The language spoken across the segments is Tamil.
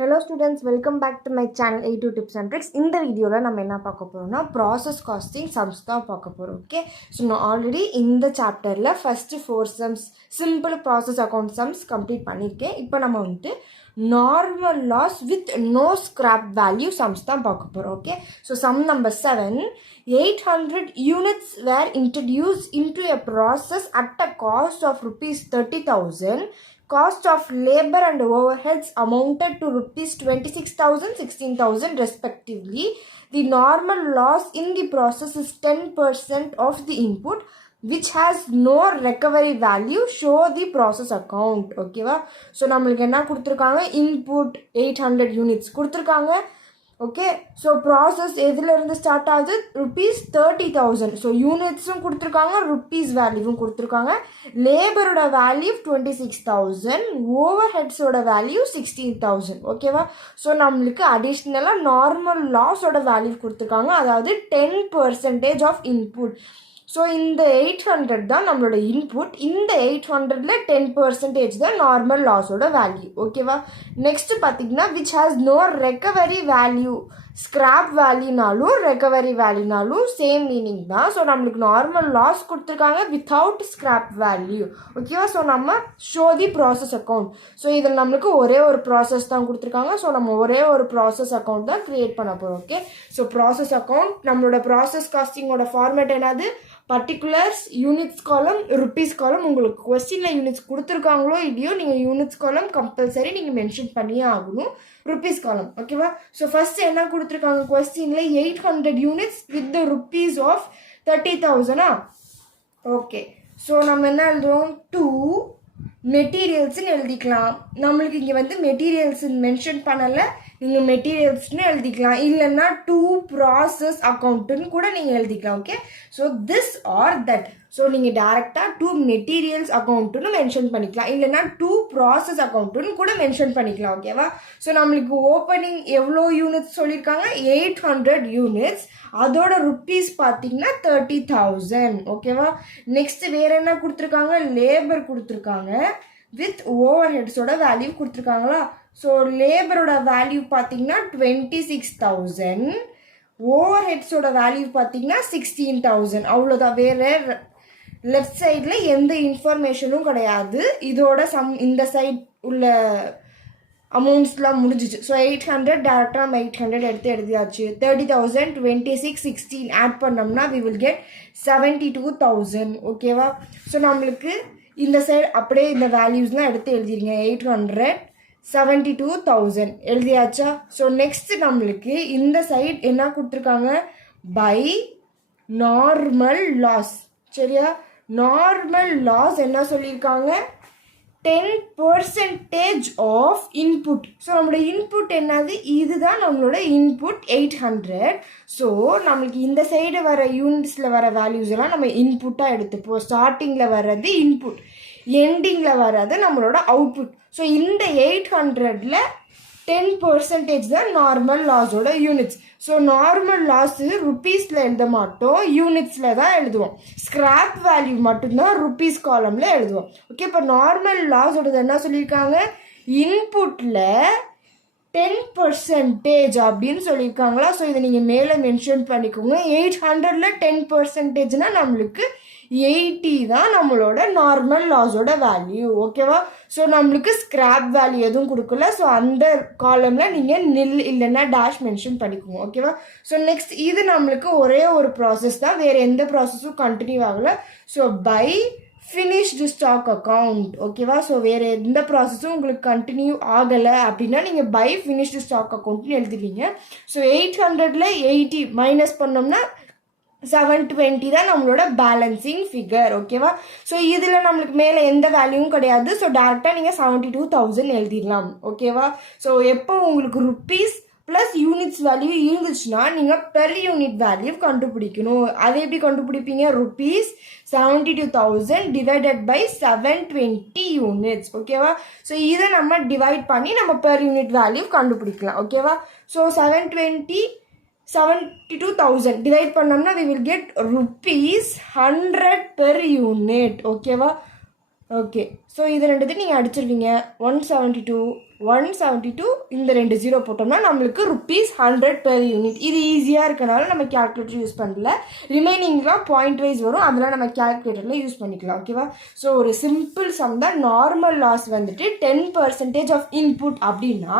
Hello students, welcome back to my channel A2 Tips and Tricks. In the video la நம்ம என்ன பார்க்க போறோம்னா process costing sums தான் பார்க்க போறோம். Okay, so நான் already இந்த chapterல first 4 sums simple process account sums complete பண்ணிருக்கேன். இப்போ நம்ம வந்து normal loss with no scrap value sums தான் பார்க்க போறோம். Okay, so sum number 7, 800 units were introduced into a process at a cost of rupees 30,000. Cost of labor and overheads amounted to rupees 26,000, 16,000 respectively. The normal loss in the process is 10% of the input which has no recovery value. Show the process account. Okay va? So நம்மளுக்கு என்ன கொடுத்திருக்காங்க? Input 800 units கொடுத்திருக்காங்க. Okay, so process எதுல இருந்து ஸ்டார்ட் ஆகுது? rupees 30,000. so unitsம் கொடுத்திருக்காங்க, rupees வேல்யூவும் கொடுத்திருக்காங்க, லேபரோட வேல்யூ 26,000, overheads ஓட வேல்யூ 16,000. ஓகேவா? ஸோ நம்மளுக்கு அடிஷ்னலாக நார்மல் லாஸோட வேல்யூ கொடுத்துருக்காங்க, அதாவது 10% ஆஃப் இன்புட். ஸோ இந்த 800 தான் நம்மளோட இன்புட், இந்த 800ல் 10% தான் நார்மல் லாஸோட வேல்யூ. ஓகேவா? நெக்ஸ்ட் பார்த்தீங்கன்னா which has no recovery value. Scrap வேல்யூனாலும் ரெக்கவரி வேல்யூனாலும் சேம் மீனிங் தான். ஸோ நம்மளுக்கு நார்மல் லாஸ் கொடுத்துருக்காங்க வித்தவுட் ஸ்கிராப் வேல்யூ. ஓகேவா? ஸோ நம்ம show the process account. So இதில் நம்மளுக்கு ஒரே ஒரு ப்ராசஸ் தான் கொடுத்துருக்காங்க. ஸோ நம்ம ஒரே ஒரு ப்ராசஸ் அக்கௌண்ட் தான் க்ரியேட் பண்ண போகிறோம். ஓகே, ஸோ ப்ராசஸ் அக்கௌண்ட் நம்மளோட ப்ராசஸ் காஸ்டிங்கோட ஃபார்மேட் என்னது? பர்டிகுலர்ஸ், யூனிட்ஸ் காலம், ருப்பீஸ் காலம். உங்களுக்கு கொஸ்டினில் யூனிட்ஸ் கொடுத்துருக்காங்களோ இல்லையோ நீங்கள் யூனிட்ஸ் காலம் கம்பல்சரி நீங்கள் மென்ஷன் பண்ணியே ஆகணும். ருப்பீஸ் காலம். ஓகேவா? ஸோ ஃபர்ஸ்ட் என்ன கொடுத்துருக்காங்க கொஸ்டின்ல? 800 units with the rupees of 30,000. Okay, so நம்ம என்ன எழுதுவோம்? 2 மெட்டீரியல்ஸ்ன்னு எழுதிக்கலாம். நம்மளுக்கு இங்கே வந்து மெட்டீரியல்ஸ் மென்ஷன் பண்ணலை, நீங்கள் மெட்டீரியல்ஸ்னு எழுதிக்கலாம், இல்லைன்னா 2 ப்ராசஸ் அக்கௌண்ட்டுன்னு கூட நீங்கள் எழுதிக்கலாம். Okay, so this are that. So நீங்கள் டேரெக்டாக 2 மெட்டீரியல்ஸ் அக்கௌண்ட்டுன்னு மென்ஷன் பண்ணிக்கலாம், இல்லைன்னா 2 ப்ராசஸ் அக்கௌண்ட்டுன்னு கூட மென்ஷன் பண்ணிக்கலாம். ஓகேவா? ஸோ நம்மளுக்கு ஓப்பனிங் எவ்வளோ யூனிட்ஸ் சொல்லியிருக்காங்க? 800 யூனிட்ஸ். அதோட ருப்பீஸ் பார்த்தீங்கன்னா 30,000. ஓகேவா? நெக்ஸ்ட் வேற என்ன கொடுத்துருக்காங்க? லேபர் கொடுத்துருக்காங்க வித் ஓவர் ஹெட்ஸோட வேல்யூ கொடுத்துருக்காங்களா? ஸோ லேபரோட வேல்யூ பார்த்தீங்கன்னா 26,000, ஓவர் ஹெட்ஸோட வேல்யூ பார்த்தீங்கன்னா 16,000. அவ்வளோதான், வேற லெஃப்ட் சைடில் எந்த இன்ஃபர்மேஷனும் கிடையாது. இதோட இந்த சைட் உள்ள அமௌண்ட்ஸ்லாம் முடிஞ்சிச்சு. ஸோ 800 டேரெக்டாக நம்ம 800 எடுத்து எழுதியாச்சு. 30,000, 26, 16 ஆட் பண்ணோம்னா we will get 72,000. ஓகேவா? ஸோ நம்மளுக்கு இந்த சைடு அப்படியே இந்த வேல்யூஸ்லாம் எடுத்து எழுதிருங்க. 800, 72,000 எழுதியாச்சா? ஸோ நெக்ஸ்ட் நம்மளுக்கு இந்த சைட் என்ன கொடுத்துருக்காங்க? By normal loss. சரியா? நார்மல் லாஸ் என்ன சொல்லியிருக்காங்க? 10% ஆஃப் இன்புட். ஸோ நம்மளோட இன்புட் என்னது? இதுதான் நம்மளோட இன்புட் 800. ஸோ நம்மளுக்கு இந்த சைடு வர யூனிட்ஸில் வர வேல்யூஸ் எல்லாம் நம்ம இன்புட்டாக எடுத்துப்போம். ஸ்டார்டிங்கில் வர்றது இன்புட், எண்டிங்கில் வர்றது நம்மளோட அவுட்புட். ஸோ இந்த 800ல் 10% தான் நார்மல் லாஸோட யூனிட்ஸ். ஸோ நார்மல் லாஸு ருப்பீஸில் எழுத மாட்டோம், யூனிட்ஸில் தான் எழுதுவோம். ஸ்கிராப் வேல்யூ மட்டும்தான் ருப்பீஸ் காலமில் எழுதுவோம். ஓகே, இப்போ நார்மல் லாஸோடது என்ன சொல்லியிருக்காங்க? இன்புட்டில் 10% அப்படின்னு சொல்லியிருக்காங்களா? ஸோ இதை நீங்கள் மேலே மென்ஷன் பண்ணிக்கோங்க. 800ல் 10%னா நம்மளுக்கு 80 தான் நம்மளோட நார்மல் லாஸோட வேல்யூ. ஓகேவா? ஸோ நம்மளுக்கு ஸ்கிராப் வேல்யூ எதுவும் கொடுக்கல. ஸோ அந்த காலமில் நீங்கள் நில் இல்லைன்னா டேஷ் மென்ஷன் பண்ணிக்கோங்க. ஓகேவா? ஸோ நெக்ஸ்ட் இது நம்மளுக்கு ஒரே ஒரு ப்ராசஸ் தான், வேறு எந்த ப்ராசஸும் கண்டினியூ ஆகலை. So by finished stock account. ஓகேவா? ஸோ வேறு எந்த ப்ராசஸும் உங்களுக்கு கண்டினியூ ஆகலை அப்படின்னா நீங்கள் பை ஃபினிஷ்டு ஸ்டாக் அக்கௌண்ட்னு எழுதுவீங்க. ஸோ 800ல் 80 மைனஸ் பண்ணோம்னா 720 தான் நம்மளோட பேலன்சிங் ஃபிகர். ஓகேவா? ஸோ இதில் நம்மளுக்கு மேலே எந்த வேல்யூவும் கிடையாது. ஸோ டேரெக்டாக நீங்கள் 72,000 எழுதிடலாம். ஓகேவா? ஸோ எப்போ உங்களுக்கு ருப்பீஸ் ப்ளஸ் யூனிட்ஸ் வேல்யூ இருந்துச்சுன்னா நீங்கள் பெர் யூனிட் வேல்யூ கண்டுபிடிக்கணும். அதை எப்படி கண்டுபிடிப்பீங்க? Rupees 72,000 divided by 720 units. ஓகேவா? ஸோ இதை நம்ம டிவைட் பண்ணி நம்ம பெர் யூனிட் வேல்யூ கண்டுபிடிக்கலாம். ஓகேவா? ஸோ 72,000 டிவைட் பண்ணோம்னா we will get rupees 100 per unit. ஓகேவா? ஓகே, ஸோ இது ரெண்டுத்தையும் நீங்கள் அடிச்சிருவீங்க. 172 இந்த 2 0 போட்டோம்னா நம்மளுக்கு ₹100 பெர் யூனிட். இது ஈஸியாக இருக்கனால நம்ம கேல்குலேட்டர் யூஸ் பண்ணல. ரிமைனிங்லாம் பாயிண்ட் வைஸ் வரும், அதெல்லாம் நம்ம கேல்குலேட்டரில் யூஸ் பண்ணிக்கலாம். ஓகேவா? ஸோ ஒரு சிம்பிள் சம் தான். நார்மல் லாஸ் வந்துட்டு 10% ஆஃப் இன்புட் அப்படின்னா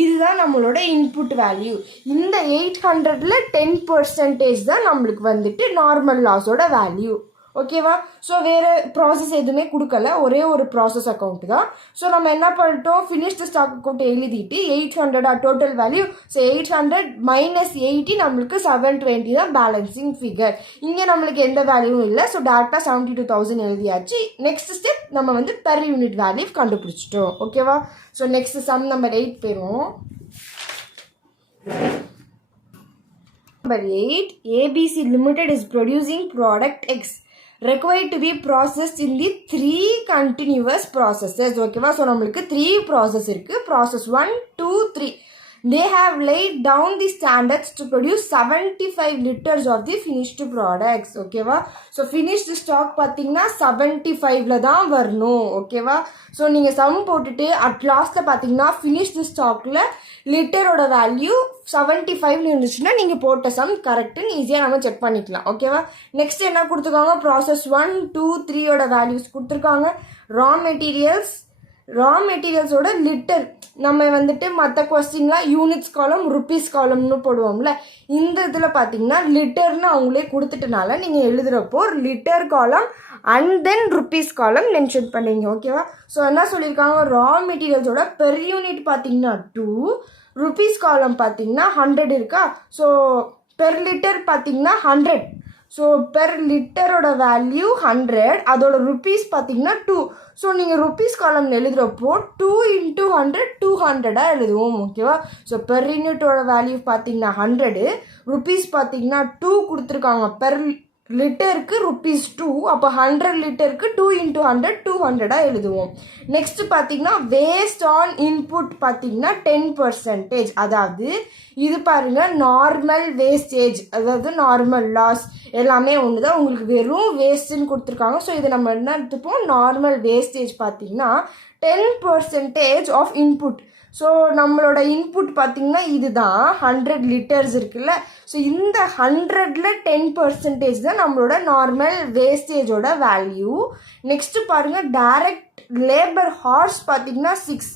இதுதான் நம்மளோட இன்புட் வேல்யூ. இந்த 800ல் 10% தான் நம்மளுக்கு வந்துட்டு நார்மல் லாஸோட வேல்யூ. ஓகேவா? ஸோ வேறு ப்ராசஸ் எதுவுமே கொடுக்கல, ஒரே ஒரு ப்ராசஸ் அக்கௌண்ட் தான். ஸோ நம்ம என்ன பண்ணிட்டோம், ஃபினிஷ்டு ஸ்டாக் அக்கௌண்ட் எழுதிட்டு 800 டோட்டல் வேல்யூ. ஸோ 800 - 80 நம்மளுக்கு 720 தான் பேலன்சிங் ஃபிகர். இங்கே நம்மளுக்கு எந்த வேல்யூவும் இல்லை. ஸோ டேரெக்டாக 72,000 எழுதியாச்சு. நெக்ஸ்ட் ஸ்டெப் நம்ம வந்து பெர் யூனிட் வேல்யூ கண்டுபிடிச்சிட்டோம். ஓகேவா? ஸோ நெக்ஸ்ட் சம் நம்பர் 8 போயிடும். Number 8, ABC Limited is producing product X required to be processed in the 3 continuous processes. ஓகேவா? ஸோ நம்மளுக்கு 3 ப்ராசஸ் இருக்குது. Process 1, 2, 3. They have laid down the standards to produce 75 liters of the finished products. ஓகேவா? ஸோ finished stock பார்த்தீங்கன்னா 75ல் தான் வரணும். ஓகேவா? ஸோ நீங்கள் சம் போட்டுட்டு அட் லாஸ்ட்டில் பார்த்தீங்கன்னா finished stockல லிட்டரோட வேல்யூ 75 இருந்துச்சுன்னா நீங்கள் போட்ட சம் கரெக்டுன்னு ஈஸியாக நம்ம செக் பண்ணிக்கலாம். ஓகேவா? நெக்ஸ்ட் என்ன கொடுத்துருக்காங்க, ப்ராசஸ் 1, 2, 3யோட வேல்யூஸ் கொடுத்துருக்காங்க. ரா மெட்டீரியல்ஸோட லிட்டர் நம்ம வந்துட்டு மற்ற கொஸ்டின்லாம் யூனிட்ஸ் காலம் ருபீஸ் காலம்னு போடுவோம்ல, இந்த இதில் பார்த்தீங்கன்னா லிட்டர்னு அவங்களே கொடுத்துட்டனால நீங்கள் எழுதுகிறப்போ litre column and then rupees column mention பண்ணிங்க. ஓகேவா? ஸோ என்ன சொல்லியிருக்காங்க, ரா மெட்டீரியல்ஸோட பெர் யூனிட் பார்த்தீங்கன்னா 2, ருபீஸ் காலம் பார்த்தீங்கன்னா 100 இருக்கா. ஸோ பெர் லிட்டர் பார்த்தீங்கன்னா 100. ஸோ பெர் லிட்டரோட வேல்யூ 100, அதோட ருபீஸ் பார்த்தீங்கன்னா 2. ஸோ நீங்கள் ருபீஸ் காலம்னு எழுதுகிறப்போ 2 × 100 200 எழுதுவோம். ஓகேவா? ஸோ பெர் யூனிட்டோட வேல்யூ பார்த்தீங்கன்னா 100, ருபீஸ் பார்த்தீங்கன்னா 2 கொடுத்துருக்காங்க. பெர் லிட்டருக்கு ₹2, அப்போ 100 லிட்டருக்கு 2 × 100 200 எழுதுவோம். நெக்ஸ்ட் பார்த்தீங்கன்னா வேஸ்ட் ஆன் இன்புட் பார்த்தீங்கன்னா 10%. அதாவது இது பாருங்க, நார்மல் வேஸ்டேஜ், அதாவது நார்மல் லாஸ் எல்லாமே ஒன்று தான். உங்களுக்கு வெறும் வேஸ்ட்டுன்னு கொடுத்துருக்காங்க. ஸோ இதை நம்ம என்ன எடுத்துப்போம், நார்மல் வேஸ்டேஜ் பார்த்தீங்கன்னா 10% ஆஃப் இன்புட். ஸோ நம்மளோட இன்புட் பார்த்திங்கன்னா இதுதான் 100 லிட்டர்ஸ் இருக்குல்ல. ஸோ இந்த 100ல் 10% தான் நம்மளோட நார்மல் வேஸ்டேஜோட வேல்யூ. நெக்ஸ்ட்டு பாருங்கள், டைரக்ட் லேபர் ஹார்ஸ் பார்த்திங்கன்னா 6,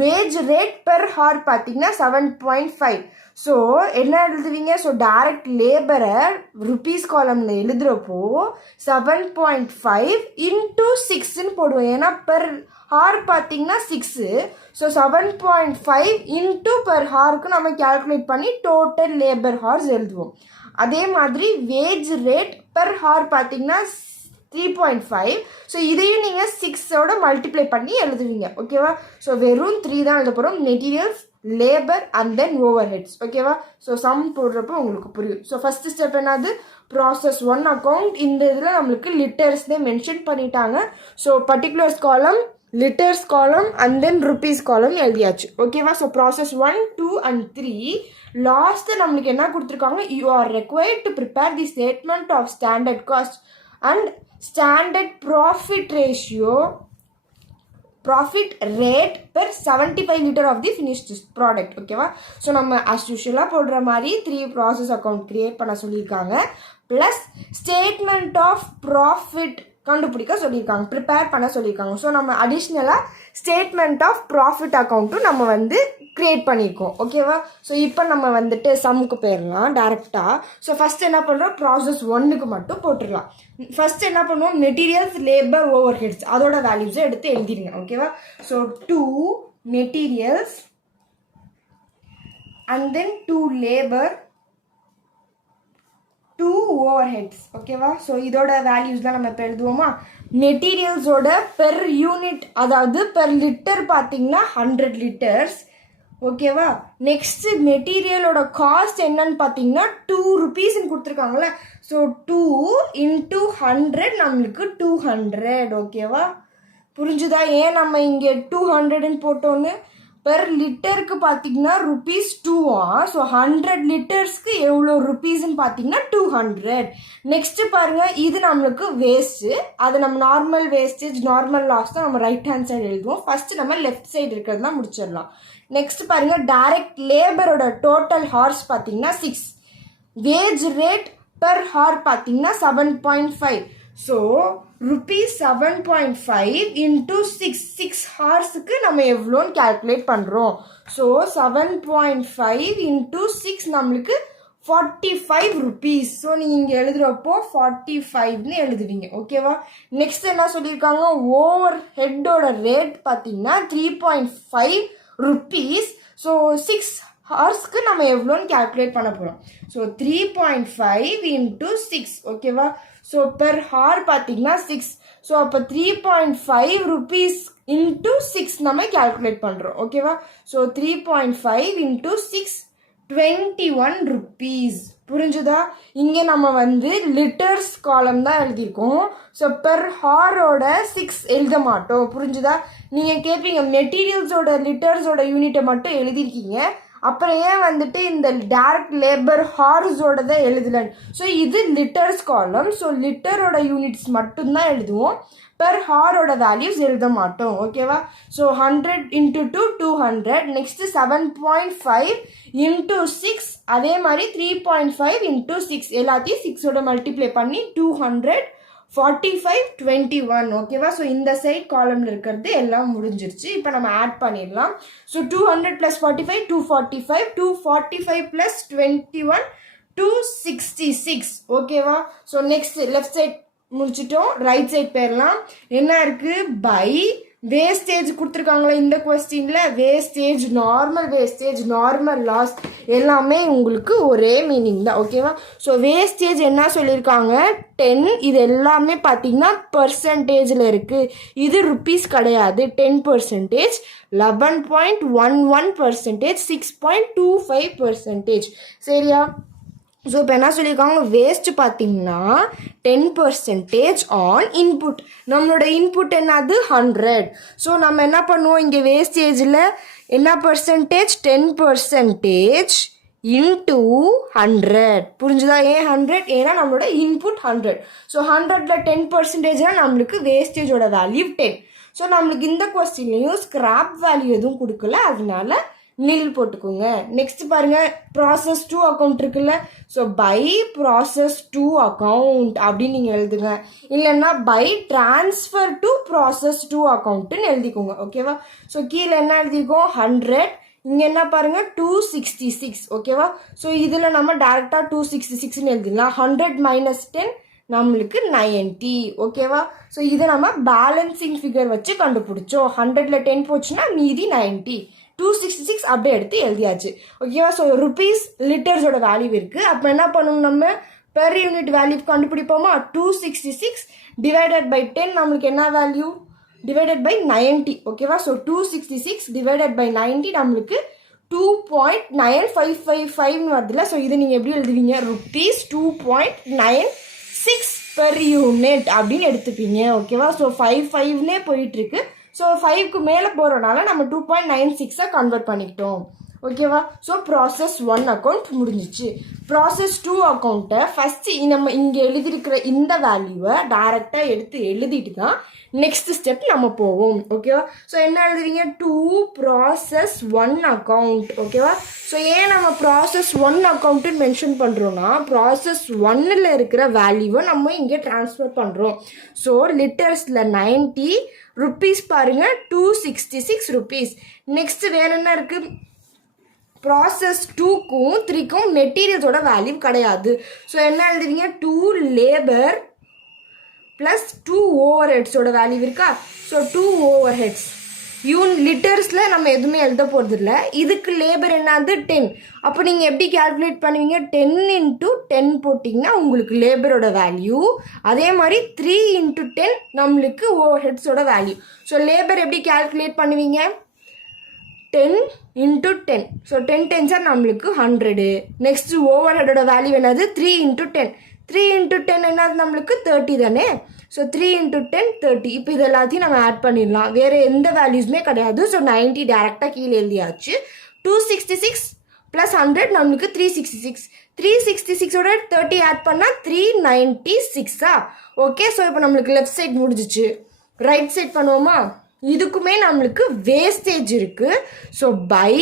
வேஜ் ரேட் பெர் ஹார் பார்த்திங்கன்னா 7.5. ஸோ என்ன எழுதுவீங்க, ஸோ டைரக்ட் லேபரை ருபீஸ் காலம்னு எழுதுகிறப்போ 7.5 × 6ன்னு போடுவோம். ஏன்னா பெர் ஹார் பார்த்தீங்கன்னா 6. ஸோ 7.5 × பெர் ஹாருக்கு நம்ம கேல்குலேட் பண்ணி டோட்டல் லேபர் ஹார்ஸ் எழுதுவோம். அதே மாதிரி வேஜ் ரேட் பெர் ஹார் பார்த்தீங்கன்னா 3.5. ஸோ இதையும் நீங்கள் 6ஓட மல்டிப்ளை பண்ணி எழுதுவீங்க. ஓகேவா? ஸோ வெறும் 3 தான் எழுத போகிறோம், materials, labour and then overheads. ஓகேவா? ஸோ சம் போடுறப்போ உங்களுக்கு புரியும். ஸோ ஃபஸ்ட்டு ஸ்டெப் என்னது, ப்ராசஸ் 1 அக்கௌண்ட். இந்த இதில் நம்மளுக்கு லிட்டர்ஸ்னே மென்ஷன் பண்ணிட்டாங்க. So particulars column, litres column and then rupees column எழுதியாச்சு. ஓகேவா? ஸோ ப்ராசஸ் 1, 2 and 3 லாஸ்ட்டு நம்மளுக்கு என்ன கொடுத்துருக்காங்க, you are required to prepare the statement of standard cost and standard profit ratio, profit rate per 75 litre of the finished product. ஓகேவா? ஸோ நம்ம அஸ் யூஷுவலாக போடுற மாதிரி 3 ப்ராசஸ் அக்கௌண்ட் க்ரியேட் பண்ண சொல்லியிருக்காங்க. ப்ளஸ் ஸ்டேட்மெண்ட் ஆஃப் ப்ராஃபிட் கண்டுபிடிக்க சொல்லியிருக்காங்க, ப்ரிப்பேர் பண்ண சொல்லியிருக்காங்க. ஸோ நம்ம அடிஷ்னலாக ஸ்டேட்மெண்ட் ஆஃப் ப்ராஃபிட் அக்கௌண்ட்டும் நம்ம வந்து க்ரியேட் பண்ணியிருக்கோம். ஓகேவா? ஸோ இப்போ நம்ம வந்துட்டு சம்முக்கு போயிடலாம் டேரெக்டாக. ஸோ ஃபஸ்ட் என்ன பண்ணுறோம், ப்ராசஸ் 1க்கு மட்டும் போட்டுடலாம். ஃபஸ்ட் என்ன பண்ணுவோம், மெட்டீரியல்ஸ், லேபர், ஓவர் ஹெட்ஸ் அதோட வேல்யூஸை எடுத்து எழுதிடுங்க. ஓகேவா? So 2 materials and then 2 labour, 2 overheads. ஓகேவா? ஸோ இதோட வேல்யூஸ் தான் நம்ம இப்போ எழுதுவோமா. மெட்டீரியல்ஸோட பெர் யூனிட், அதாவது பெர் லிட்டர் பார்த்தீங்கன்னா 100 லிட்டர்ஸ். ஓகேவா? நெக்ஸ்ட் மெட்டீரியலோட காஸ்ட் என்னன்னு பார்த்தீங்கன்னா 2 rupeesன்னு கொடுத்துருக்காங்களே. ஸோ 2 × 100 நம்மளுக்கு 200. ஓகேவா? புரிஞ்சுதா ஏன் நம்ம இங்கே 200ன்னு போட்டோன்னு? பெர் லிட்டருக்கு பார்த்தீங்கன்னா ₹2. ஸோ 100 லிட்டர்ஸ்க்கு எவ்வளோ ருபீஸ்ன்னு பார்த்தீங்கன்னா 200. நெக்ஸ்ட்டு பாருங்கள், இது நம்மளுக்கு வேஸ்ட்டு. அது நம்ம நார்மல் வேஸ்டேஜ் நார்மல் லாஸ் தான் நம்ம ரைட் ஹேண்ட் சைடு எழுதுவோம். ஃபஸ்ட்டு நம்ம லெஃப்ட் சைடு இருக்கிறதுலாம் முடிச்சிடலாம். நெக்ஸ்ட் பாருங்கள், டைரக்ட் லேபரோட டோட்டல் ஹார்ஸ் பார்த்தீங்கன்னா 6. வேஜ் ரேட் பெர் ஹார் பார்த்தீங்கன்னா 7.5. ஸோ ₹7.5 இன்ட்டு 6 ஹார்ஸுக்கு நம்ம எவ்வளோன்னு கேல்குலேட் பண்ணுறோம். ஸோ 7.5 இன்ட்டு 6 நம்மளுக்கு ₹45. ஸோ நீங்கள் இங்கே எழுதுகிறப்போ 45ன்னு எழுதுவீங்க. ஓகேவா? நெக்ஸ்ட் என்ன சொல்லியிருக்காங்க, ஓவர் ஹெட்டோட ரேட் பார்த்தீங்கன்னா ₹3.5. ஸோ 6 ஹார்ஸ்க்கு நம்ம எவ்வளோன்னு கேல்குலேட் பண்ண போகிறோம். So 3.5 into 6. ஓகேவா? ஸோ பெர் ஹார் பார்த்தீங்கன்னா 6. ஸோ அப்போ ₹3.5 இன்ட்டு 6 நம்ம கேல்குலேட் பண்ணுறோம். ஓகேவா? So 3.5 into 6 ₹21. புரிஞ்சுதா? இங்கே நம்ம லிட்டர்ஸ் காலம் தான் எழுதியிருக்கோம். ஸோ பெர் ஹாரோட 6 எழுத மாட்டோம். புரிஞ்சுதா? நீங்கள் கேட்பீங்க, மெட்டீரியல்ஸோட லிட்டர்ஸோட யூனிட்டை மட்டும் எழுதியிருக்கீங்க, அப்புறம் ஏன் இந்த டைரக்ட் லேபர் ஹார்ஸோட தான் எழுதலன்னு. ஸோ இது லிட்டர்ஸ் காலம். ஸோ லிட்டரோட யூனிட்ஸ் மட்டும்தான் எழுதுவோம், பெர் ஹாரோட வேல்யூஸ் எழுத மாட்டோம். ஓகேவா? So 100 into 2 200. Next 7.5 into 6. அதே மாதிரி 3.5 இன்ட்டு 6 எல்லாத்தையும் 6ஓட மல்டிப்ளை பண்ணி 200 45 21. ஓகேவா? ஸோ இந்த சைட் காலம்ல இருக்கிறது எல்லாம் முடிஞ்சிருச்சு. இப்போ நம்ம ஆட் பண்ணிடலாம். ஸோ 200 + 45 245, 245 + 21 266. ஓகேவா? ஸோ நெக்ஸ்ட் லெஃப்ட் சைட் முடிச்சிட்டோம், ரைட் சைட் போயிடலாம். என்ன இருக்கு, பை வேஸ்டேஜ் கொடுத்துருக்காங்களே இந்த கொஸ்டின்ல, வேஸ்டேஜ் நார்மல் லாஸ் எல்லாமே உங்களுக்கு ஒரே மீனிங் தான். ஓகேவா? ஸோ வேஸ்டேஜ் என்ன சொல்லியிருக்காங்க, 10. இது எல்லாமே பார்த்தீங்கன்னா பர்சன்டேஜில் இருக்குது, இது ருபீஸ் கிடையாது. 10%, 11.11%, 6.25%. சரியா? ஸோ இப்போ என்ன சொல்லியிருக்காங்க, வேஸ்ட் பார்த்தீங்கன்னா 10% ஆன் இன்புட். நம்மளோட இன்புட் என்னது 100. ஸோ நம்ம என்ன பண்ணுவோம், இங்கே வேஸ்டேஜில் என்ன பர்சன்டேஜ், 10% இன்டூ 100. புரிஞ்சுதா? ஏன் 100? ஏன்னா நம்மளோட இன்புட் 100. ஸோ 100ல் 10%னா நம்மளுக்கு வேஸ்டேஜோட வேல்யூ 10. ஸோ நம்மளுக்கு இந்த கொஸ்டின்லையும் ஸ்கிராப் வேல்யூ எதுவும் கொடுக்கல, அதனால நில் போட்டுக்கோங்க. நெக்ஸ்ட் பாருங்க, ப்ராசஸ் 2 அக்கௌண்ட் இருக்குல்ல. ஸோ பை ப்ராசஸ் 2 அக்கௌண்ட் அப்படின்னு நீங்கள் எழுதுங்க. இல்லைன்னா பை டிரான்ஸ்ஃபர் டு ப்ராசஸ் 2 அக்கௌண்ட்டுன்னு எழுதிக்கோங்க. ஓகேவா? ஸோ கீழே என்ன எழுதிக்கோம், 100. இங்கே என்ன பாருங்க, 266. ஓகேவா? ஸோ இதில் நம்ம டேரெக்டாக 266ன்னு எழுதிடலாம். 100 - 10 நம்மளுக்கு 90. ஓகேவா? ஸோ இதை நம்ம பேலன்சிங் ஃபிகர் வச்சு கண்டுபிடிச்சோம். 100ல் 10 போச்சுன்னா மீதி 90. 266 அப்படியே எடுத்து எழுதியாச்சு. ஓகேவா? ஸோ ருபீஸ் லிட்டர்ஸோட வேல்யூ இருக்குது. அப்போ என்ன பண்ணணும், நம்ம பெர் யூனிட் வேல்யூ கண்டுபிடிப்போமா. 266 டிவைடட் பை 10 நம்மளுக்கு என்ன வேல்யூ, டிவைடட் பை 90. ஓகேவா? ஸோ 266 டிவைடட் பை 90 நம்மளுக்கு 2.9555 வருதுல்ல. ஸோ இதை நீங்கள் எப்படி எழுதுவீங்க, ₹2.96 பெர் யூனிட் அப்படின்னு எடுத்துப்பீங்க. ஓகேவா? ஸோ 55னே போயிட்டுருக்கு. ஸோ 5க்கு மேலே போகிறனால நம்ம 2.96 கன்வெர்ட் பண்ணிக்கிட்டோம். ஓகேவா? ஸோ ப்ராசஸ் 1 அக்கௌண்ட் முடிஞ்சிச்சு. ப்ராசஸ் 2 அக்கௌண்ட்டை ஃபஸ்ட்டு நம்ம இங்கே எழுதியிருக்கிற இந்த வேல்யூவை டைரெக்டாக எடுத்து எழுதிட்டு தான் நெக்ஸ்ட் ஸ்டெப் நம்ம போவோம். ஓகேவா? ஸோ என்ன எழுதுவீங்க, 2 ப்ராசஸ் 1 அக்கௌண்ட். ஓகேவா? ஸோ ஏன் நம்ம ப்ராசஸ் 1 அக்கௌண்ட்டுன்னு மென்ஷன் பண்ணுறோன்னா, ப்ராசஸ் 1ல் இருக்கிற வேல்யூவை நம்ம இங்கே ட்ரான்ஸ்ஃபர் பண்ணுறோம். ஸோ லிட்டர்ஸில் 90 ருபீஸ் பாருங்கள், 266 ருபீஸ். நெக்ஸ்ட் வேறு என்ன இருக்குது, ப்ராசஸ் 2க்கும் 3க்கும் மெட்டீரியல்ஸோட வேல்யூ கிடையாது. ஸோ என்ன எழுதுவீங்க, 2 லேபர் ப்ளஸ் 2 ஓவர் ஹெட்ஸோட வேல்யூ இருக்கா. ஸோ 2 ஓவர் ஹெட்ஸ் லிட்டர்ஸில் நம்ம எதுவுமே எழுத போகிறது இல்லை. இதுக்கு லேபர் என்னது 10. அப்போ நீங்கள் எப்படி கேல்குலேட் பண்ணுவீங்க, 10 × 10 போட்டிங்கன்னா உங்களுக்கு லேபரோட வேல்யூ. அதே மாதிரி 3 × 10 நம்மளுக்கு ஓவர் ஹெட்ஸோட வேல்யூ. ஸோ லேபர் எப்படி கேல்குலேட் பண்ணுவீங்க, 10 × 10. ஸோ 10 10s நம்மளுக்கு 100. நெக்ஸ்ட் ஓவர் ஹெட்டோட வேல்யூ என்னது, 3 × 10. 3 × 10 என்னது நம்மளுக்கு 30 தானே. So 3 into 10 30. இப்போ இது எல்லாத்தையும் நம்ம ஆட் பண்ணிடலாம். வேறு எந்த வேல்யூஸுமே கிடையாது. ஸோ 90 டேரெக்டாக கீழே எழுதியாச்சு. 266 + 100 நம்மளுக்கு 366. 366ஓட 30 ஆட் பண்ணால் 396. ஓகே, ஸோ இப்போ நம்மளுக்கு லெஃப்ட் சைட் முடிஞ்சிச்சு. ரைட் சைட் பண்ணுவோமா? இதுக்குமே நம்மளுக்கு வேஸ்டேஜ் இருக்குது. ஸோ பை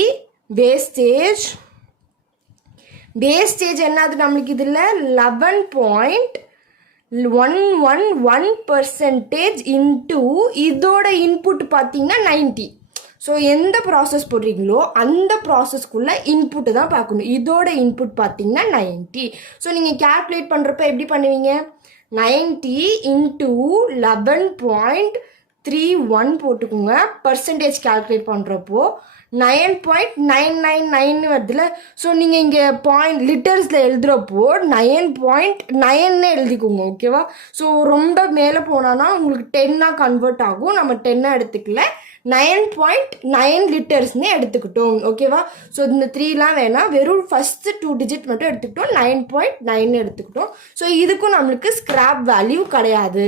வேஸ்டேஜ் என்னது நம்மளுக்கு இதில் 11.111% இன்ட்டு இதோட இன்புட் பார்த்தீங்கன்னா 90. ஸோ எந்த ப்ராசஸ் போடுறீங்களோ அந்த ப்ராசஸ்க்குள்ளே இன்புட்டு தான் பார்க்கணும். இதோட இன்புட் பார்த்தீங்கன்னா 90. ஸோ நீங்கள் கேல்குலேட் பண்ணுறப்ப எப்படி பண்ணுவீங்க? 90 × 11.31 போட்டுக்கோங்க. பர்சன்டேஜ் கேல்குலேட் பண்ணுறப்போ 9.999 வருதுல. ஸோ நீங்கள் இங்கே லிட்டர்ஸில் எழுதுகிறப்போ 9.9 எழுதிக்கோங்க. ஓகேவா? ஸோ ரொம்ப மேலே போனான்னா உங்களுக்கு 10 கன்வெர்ட் ஆகும். நம்ம 10 எடுத்துக்கல, 9.9 லிட்டர்ஸ்னே எடுத்துக்கிட்டோம். ஓகேவா? ஸோ இந்த 3லாம் வேணாம், வெறும் ஃபஸ்ட்டு 2 டிஜிட் மட்டும் எடுத்துக்கிட்டோம். 9.9 எடுத்துக்கிட்டோம். ஸோ இதுக்கும் நம்மளுக்கு ஸ்கிராப் வேல்யூ கிடையாது.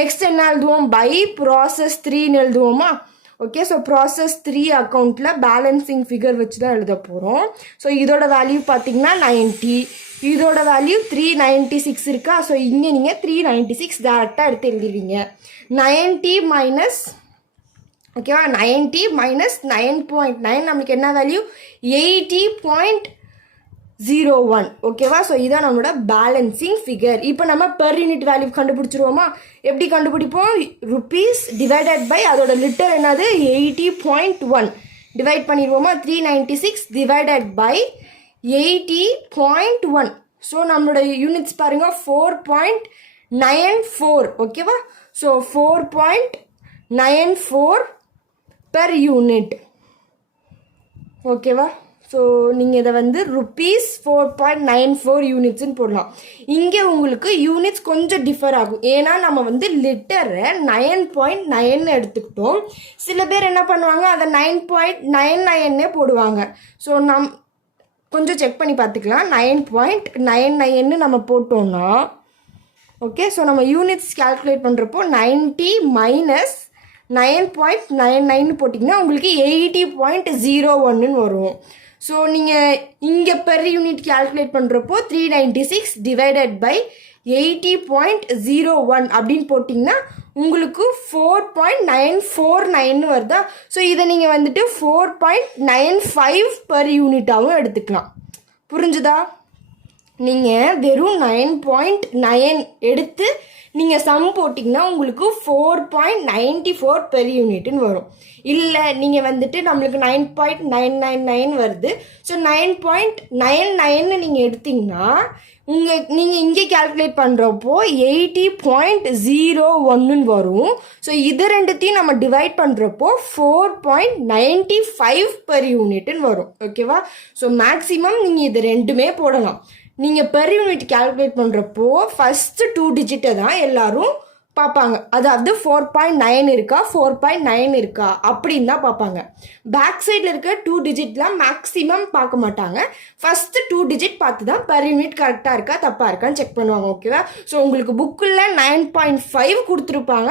நெக்ஸ்ட் என்ன எழுதுவோம்? பை ப்ராசஸ் 3ன்னு எழுதுவோமா? ஓகே, ஸோ ப்ராசஸ் 3 அக்கௌண்ட்டில் பேலன்சிங் ஃபிகர் வச்சு தான் எழுத போகிறோம். ஸோ இதோட வேல்யூ பார்த்தீங்கன்னா 90, இதோட வேல்யூ 396 இருக்கா? ஸோ இங்கே நீங்கள் 396 டேரெக்டாக எடுத்து எழுதிடுவீங்க. 90 மைனஸ், ஓகேவா, 90 மைனஸ் 9.9 நம்மளுக்கு என்ன வேல்யூ? 80.01. ஓகேவா? ஸோ இதான் நம்மளோட பேலன்சிங் ஃபிகர். இப்போ நம்ம பெர் யூனிட் வேல்யூ கண்டுபிடிச்சிருவோமா? எப்படி கண்டுபிடிப்போம்? ருபீஸ் டிவைடட் பை அதோட லிட்டர் என்னது? 80.1 டிவைட் பண்ணிடுவோமா? 396 டிவைடட் பை 80.1. ஸோ நம்மளோட யூனிட்ஸ் பாருங்க 4.94. ஓகேவா? So 4.94 per unit. ஓகேவா? ஸோ நீங்கள் இதை வந்து ருபீஸ் 4.94 யூனிட்ஸ்ன்னு போடலாம். இங்கே உங்களுக்கு யூனிட்ஸ் கொஞ்சம் டிஃபர் ஆகும். ஏன்னா நம்ம வந்து லிட்டரை 9.9 எடுத்துக்கிட்டோம். சில பேர் என்ன பண்ணுவாங்க, அதை 9.99 போடுவாங்க. ஸோ கொஞ்சம் செக் பண்ணி பார்த்துக்கலாம். 9.99 நம்ம போட்டோம்னா, ஓகே, ஸோ நம்ம யூனிட்ஸ் கேல்குலேட் பண்ணுறப்போ 90 மைனஸ் 9.99 போட்டிங்கன்னா உங்களுக்கு 80.01 வரும். ஸோ நீங்கள் இங்கே பெர் யூனிட் கேல்குலேட் பண்ணுறப்போ 396 டிவைடட் பை 80.01 அப்படின்னு போட்டிங்கன்னா உங்களுக்கு 4.949 வருதா? ஸோ இதை நீங்கள் வந்துட்டு 4.95 பெர் யூனிட்டாகவும் எடுத்துக்கலாம். புரிஞ்சுதா? நீங்கள் வெறும் 9.9 எடுத்து நீங்கள் சம் போட்டிங்கன்னா உங்களுக்கு 4.94 பெர் யூனிட்னு வரும். இல்லை நீங்கள் வந்துட்டு நம்மளுக்கு 9.999 வருது. ஸோ 9.99 நீங்கள் எடுத்திங்கன்னா நீங்கள் இங்கே கேல்குலேட் பண்ணுறப்போ 80.01 வரும். ஸோ இது ரெண்டுத்தையும் நம்ம டிவைட் பண்ணுறப்போ 4.95 பெர் யூனிட்னு வரும். ஓகேவா? ஸோ மேக்ஸிமம் நீங்கள் இது ரெண்டுமே போடலாம். நீங்கள் பெர் யூனிட் கேல்குலேட் பண்ணுறப்போ ஃபஸ்ட்டு 2 டிஜிட்டை தான் எல்லாரும் பார்ப்பாங்க. அதாவது 4.9 இருக்கா 4.9 இருக்கா அப்படின்னு தான் பார்ப்பாங்க. பேக் சைடில் இருக்க 2 டிஜிட்லாம் மேக்ஸிமம் பார்க்க மாட்டாங்க. ஃபஸ்ட்டு 2 டிஜிட் பார்த்து தான் பெர் யூனிட் கரெக்டாக இருக்கா தப்பாக இருக்கான்னு செக் பண்ணுவாங்க. ஓகேவா? ஸோ உங்களுக்கு புக்கில் 9.5 கொடுத்துருப்பாங்க.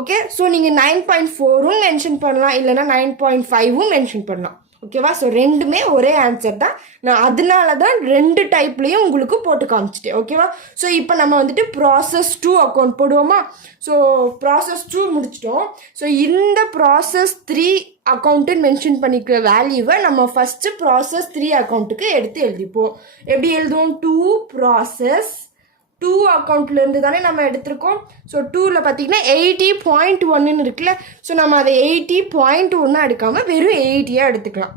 ஓகே, ஸோ நீங்கள் 9.4ம் மென்ஷன் பண்ணலாம், இல்லைனா 9.5ம் மென்ஷன் பண்ணலாம். ஓகேவா? ஸோ ரெண்டுமே ஒரே ஆன்சர் தான். நான் அதனால தான் 2 டைப்லேயும் உங்களுக்கு போட்டு காமிச்சிட்டேன். ஓகேவா? ஸோ இப்போ நம்ம வந்துட்டு ப்ராசஸ் 2 அக்கௌண்ட் போடுவோமா? ஸோ ப்ராசஸ் 2 முடிச்சிட்டோம். ஸோ இந்த ப்ராசஸ் 3 அக்கௌண்ட்டுன்னு மென்ஷன் பண்ணிக்கிற வேல்யூவை நம்ம ஃபஸ்ட்டு ப்ராசஸ் 3 அக்கௌண்ட்டுக்கு எடுத்து எழுதிப்போம். எப்படி எழுதுவோம்? 2 ப்ராசஸ் 2 அக்கௌண்ட்லேருந்து தானே நம்ம எடுத்திருக்கோம். ஸோ 2ல் பார்த்தீங்கன்னா 80.1 இருக்குல்ல. ஸோ நம்ம அதை 80.1 எடுக்காமல் வெறும் 80 எடுத்துக்கலாம்.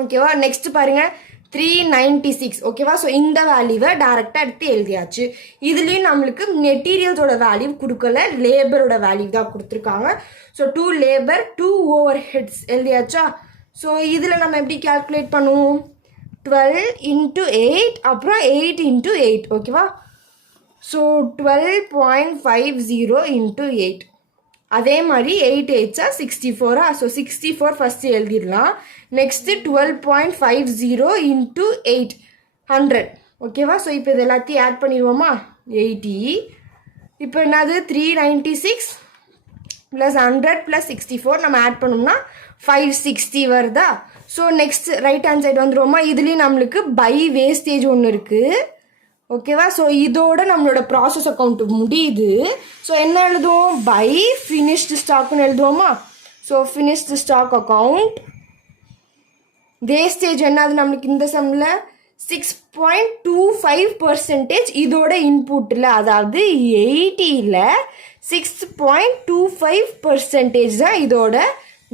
ஓகேவா? நெக்ஸ்ட் பாருங்கள் 396. ஓகேவா? ஸோ இந்த வேல்யூவை டேரெக்டாக எடுத்து எழுதியாச்சு. இதுலேயும் நம்மளுக்கு மெட்டீரியல்ஸோட வேல்யூ கொடுக்கல, லேபரோட வேல்யூ தான் கொடுத்துருக்காங்க. ஸோ 2 லேபர் 2 ஓவர் ஹெட்ஸ் எழுதியாச்சா? ஸோ இதில் நம்ம எப்படி கேல்குலேட் பண்ணுவோம்? 12 × 8 அப்புறம் 8 × 8. ஓகேவா? ஸோ 12.50 × 8. அதே மாதிரி 8 8s 64. ஸோ 64 ஃபஸ்ட்டு எழுதிடலாம். நெக்ஸ்ட்டு 12.50 × 8 100. ஓகேவா? ஸோ இப்போ இது எல்லாத்தையும் ஆட் பண்ணிடுவோமா? 80 இப்போ என்னது 396 ப்ளஸ் 100 ப்ளஸ் 64 நம்ம ஆட் பண்ணோம்னா 560 வருதா. So next right hand side வந்துடுவோமா. இதுலேயும் நம்மளுக்கு பை வேஸ்டேஜ் ஒன்று இருக்குது. ஓகேவா. ஸோ இதோட நம்மளோட ப்ராசஸ் அக்கௌண்ட் முடியுது. ஸோ என்ன எழுதுவோம், பை ஃபினிஷ்டு ஸ்டாக்னு எழுதுவோமா. So finished stock account wastage என்னது நம்மளுக்கு இந்த சம்மில் 6.25% இதோட இன்புட்டில், அதாவது 80ல் 6.25% தான் இதோட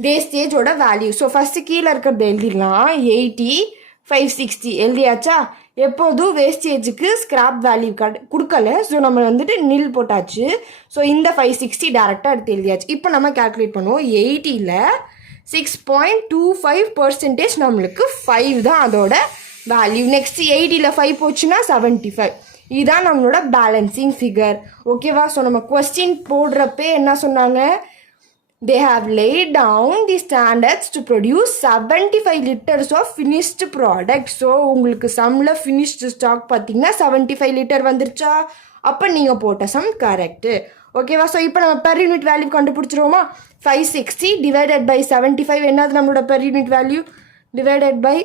வேஸ்டேஜோட வேல்யூ. ஸோ ஃபஸ்ட்டு கீழே இருக்கிறத எழுதிடலாம். 80 560 எழுதியாச்சா. எப்போதும் வேஸ்டேஜுக்கு ஸ்கிராப் வேல்யூ கொடுக்கல. ஸோ நம்ம வந்துட்டு நில் போட்டாச்சு. ஸோ இந்த 560 டேரெக்டாக எடுத்து எழுதியாச்சு. இப்போ நம்ம கேல்குலேட் பண்ணுவோம். 80ல் 6.25% நம்மளுக்கு 5 தான் அதோட வேல்யூ. நெக்ஸ்ட் 80ல் 5 போச்சுன்னா 75. இதுதான் நம்மளோட பேலன்சிங் ஃபிகர். ஓகேவா. ஸோ நம்ம கொஸ்டின் போடுறப்பே என்ன சொன்னாங்க, they have laid down the standards to produce 75 liters of finished product. So உங்களுக்கு சம்மில் ஃபினிஷ்டு ஸ்டாக் பார்த்தீங்கன்னா 75 லிட்டர் வந்துருச்சா. அப்போ நீங்கள் போட்ட சம் கரெக்டு. ஓகேவா. ஸோ இப்போ நம்ம பெர் யூனிட் வேல்யூ கண்டுபிடிச்சிருவோமா. 560 டிவைடட் பை 75 என்னது நம்மளோட per unit value, divided by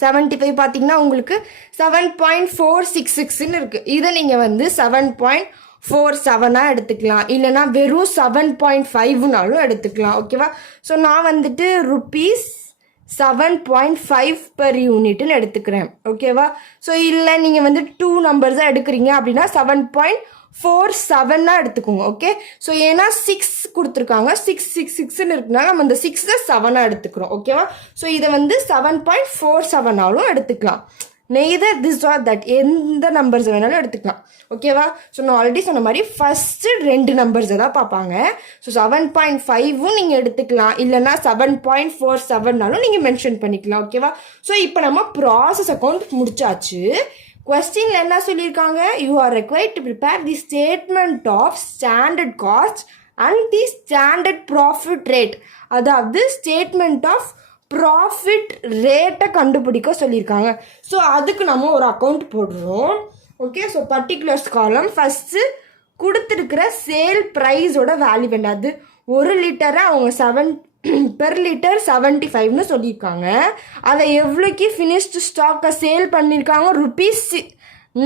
75 பார்த்தீங்கன்னா உங்களுக்கு 7.466ன்னு இருக்குது. இதை நீங்கள் வந்து 7.47 எடுத்துக்கலாம், இல்லைனா வெறும் 7.5னாலும் எடுத்துக்கலாம். ஓகேவா. ஸோ நான் வந்துட்டு ₹7.5 பெர் யூனிட்னு எடுத்துக்கிறேன். ஓகேவா. ஸோ இல்லை நீங்கள் வந்து 2 நம்பர்ஸாக எடுக்கிறீங்க அப்படின்னா 7.47 எடுத்துக்கோங்க. ஓகே. ஸோ ஏன்னா 6 கொடுத்துருக்காங்க, 666ன்னு இருக்குனால நம்ம இந்த 6 7 எடுத்துக்கிறோம். ஓகேவா. ஸோ இதை வந்து 7.47 எடுத்துக்கலாம். நெய்தர் திஸ் ஆர் தட், எந்த நம்பர்ஸ் வேணாலும் எடுத்துக்கலாம். ஓகேவா. ஸோ நான் ஆல்ரெடி சொன்ன மாதிரி ஃபஸ்ட்டு 2 நம்பர்ஸை தான் பார்ப்பாங்க. ஸோ 7.5வும் நீங்கள் எடுத்துக்கலாம், இல்லைனா 7.47னாலும் நீங்கள் மென்ஷன் பண்ணிக்கலாம். ஓகேவா. ஸோ இப்போ நம்ம ப்ராசஸ் அக்கௌண்ட் முடிச்சாச்சு. கொஸ்டினில் என்ன சொல்லியிருக்காங்க, you are required to prepare the statement of standard cost and the standard profit rate. அதாவது ஸ்டேட்மெண்ட் ஆஃப் ப்ராஃபிட் ரேட்டை கண்டுபிடிக்க சொல்லியிருக்காங்க. ஸோ அதுக்கு நம்ம ஒரு அக்கௌண்ட் போடுறோம். Okay. So particulars column first கொடுத்துருக்கிற சேல் ப்ரைஸோட வேல்யூ வேண்டாது. 1 லிட்டரை அவங்க பெர் லிட்டர் 75ன்னு சொல்லியிருக்காங்க. அதை எவ்வளோக்கு ஃபினிஷ்டு ஸ்டாக்கை சேல் பண்ணியிருக்காங்க,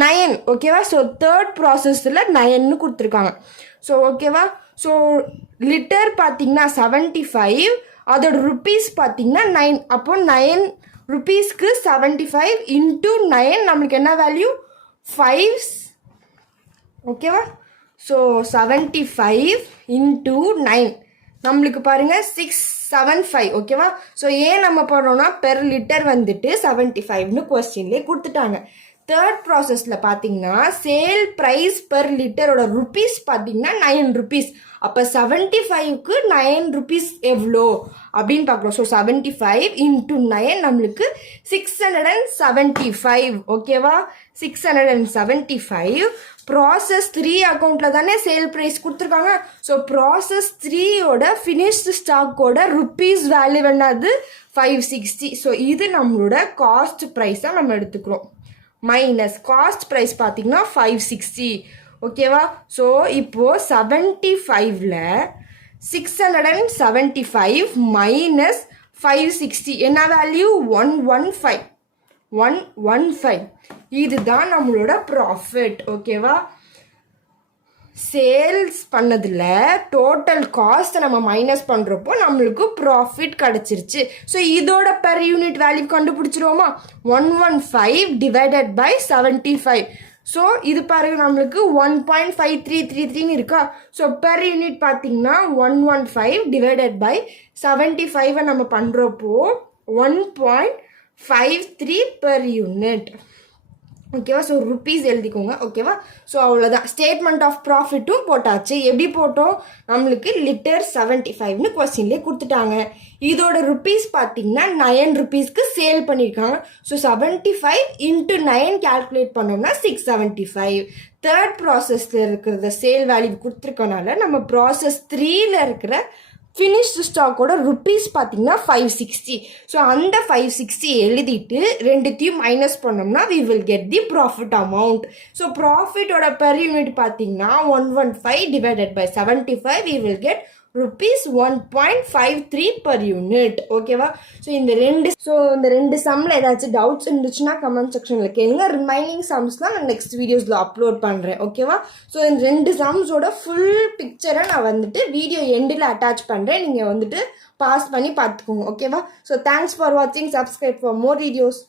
₹9. ஓகேவா. ஸோ தேர்ட் ப்ராசஸில் 9ன்னு கொடுத்துருக்காங்க. ஸோ ஓகேவா. ஸோ லிட்டர் பார்த்தீங்கன்னா 75, அதோட ருப்பீஸ் பார்த்தீங்கன்னா 9. அப்போ 9 ருப்பீஸ்க்கு 75 இன்ட்டு 9 நம்மளுக்கு என்ன வேல்யூ, 5. ஓகேவா. ஸோ 75 இன்ட்டு 9 நம்மளுக்கு பாருங்கள் 675. ஓகேவா. ஸோ ஏன் நம்ம போடுறோம்னா பெர் லிட்டர் வந்துட்டு 75ன்னு கொஸ்டின்லேயே கொடுத்துட்டாங்க. தேர்ட் ப்ராசஸில் பார்த்தீங்கன்னா சேல் ப்ரைஸ் பெர் லிட்டரோட ருப்பீஸ் பார்த்தீங்கன்னா 9 ருப்பீஸ். அப்போ 75க்கு 9 ருப்பீஸ் எவ்வளோ அப்படின்னு பார்க்குறோம். ஸோ 75 இன்ட்டு 9 நம்மளுக்கு 675. ஓகேவா. 675. ப்ராசஸ் 3 அக்கௌண்ட்டில் தானே சேல் ப்ரைஸ் கொடுத்துருக்காங்க. ஸோ ப்ராசஸ் 3யோட ஃபினிஷ்டு ஸ்டாக்கோட ருப்பீஸ் வேல்யூ என்னது, 560. ஸோ இது நம்மளோட காஸ்ட் ப்ரைஸாக நம்ம எடுத்துக்கிறோம். மைனஸ் காஸ்ட் ப்ரைஸ் பார்த்தீங்கன்னா 560. ஓகேவா. ஸோ இப்போது 75ல் 675 மைனஸ் 560 என்ன வேல்யூ, 115. இதுதான் நம்மளோட ப்ராஃபிட். ஓகேவா. சேல்ஸ் பண்ணதில் டோட்டல் காஸ்ட்டை நம்ம மைனஸ் பண்ணுறப்போ நம்மளுக்கு ப்ராஃபிட் கிடச்சிருச்சு. ஸோ இதோட பெர் யூனிட் வேல்யூ கண்டுபிடிச்சிருவோமா. 115 டிவைடட் பை 75. ஸோ இது பாருங்க நம்மளுக்கு 1.5333ன்னு இருக்கா. ஸோ பெர் யூனிட் பார்த்தீங்கன்னா 115 டிவைடட் பை 75 நம்ம பண்ணுறப்போ 1.53 பெர் யூனிட். ஓகேவா. ஸோ ருப்பீஸ் எழுதிக்கோங்க. ஓகேவா. ஸோ அவ்வளோதான். ஸ்டேட்மெண்ட் ஆஃப் ப்ராஃபிட்டும் போட்டாச்சு. எப்படி போட்டோம், நம்மளுக்கு லிட்டர் 75ன்னு கொஸ்டின்லேயே கொடுத்துட்டாங்க. இதோட ருப்பீஸ் பார்த்தீங்கன்னா 9 ருப்பீஸ்க்கு சேல் பண்ணியிருக்காங்க. ஸோ 75 இன்ட்டு 9 கேல்குலேட் பண்ணோம்னா 675. தேர்ட் ப்ராசஸில் இருக்கிறத சேல் வேல்யூ கொடுத்துருக்கனால நம்ம ப்ராசஸ் 3ல் இருக்கிற ஃபினிஷ்டு ஸ்டாக்கோட ருப்பீஸ் பார்த்தீங்கன்னா 560. ஸோ அந்த 560 எழுதிட்டு ரெண்டுத்தையும் மைனஸ் பண்ணோம்னா we will get the profit amount. So ப்ராஃபிட்டோட பெர் யூனிட் பார்த்தீங்கன்னா 115 divided by 75 we will get rupees 1.53 per unit. ஓகேவா? ஸோ இந்த ரெண்டு சம்மில் ஏதாச்சும் டவுட்ஸ் இருந்துச்சுன்னா கமெண்ட் செக்ஷனில் கேளுங்க. ரிமைனிங் சம்ஸ்லாம் நான் நெக்ஸ்ட் வீடியோஸில் அப்லோட் பண்ணுறேன். ஓகேவா? ஸோ இந்த ரெண்டு சம்ஸோட ஃபுல் பிக்சரை நான் வந்துட்டு வீடியோ எண்டில் அட்டாச் பண்ணுறேன். நீங்கள் வந்துட்டு பாஸ் பண்ணி பார்த்துக்கோங்க. ஓகேவா? ஸோ தேங்க்ஸ் ஃபார் வாட்சிங். Subscribe for more videos.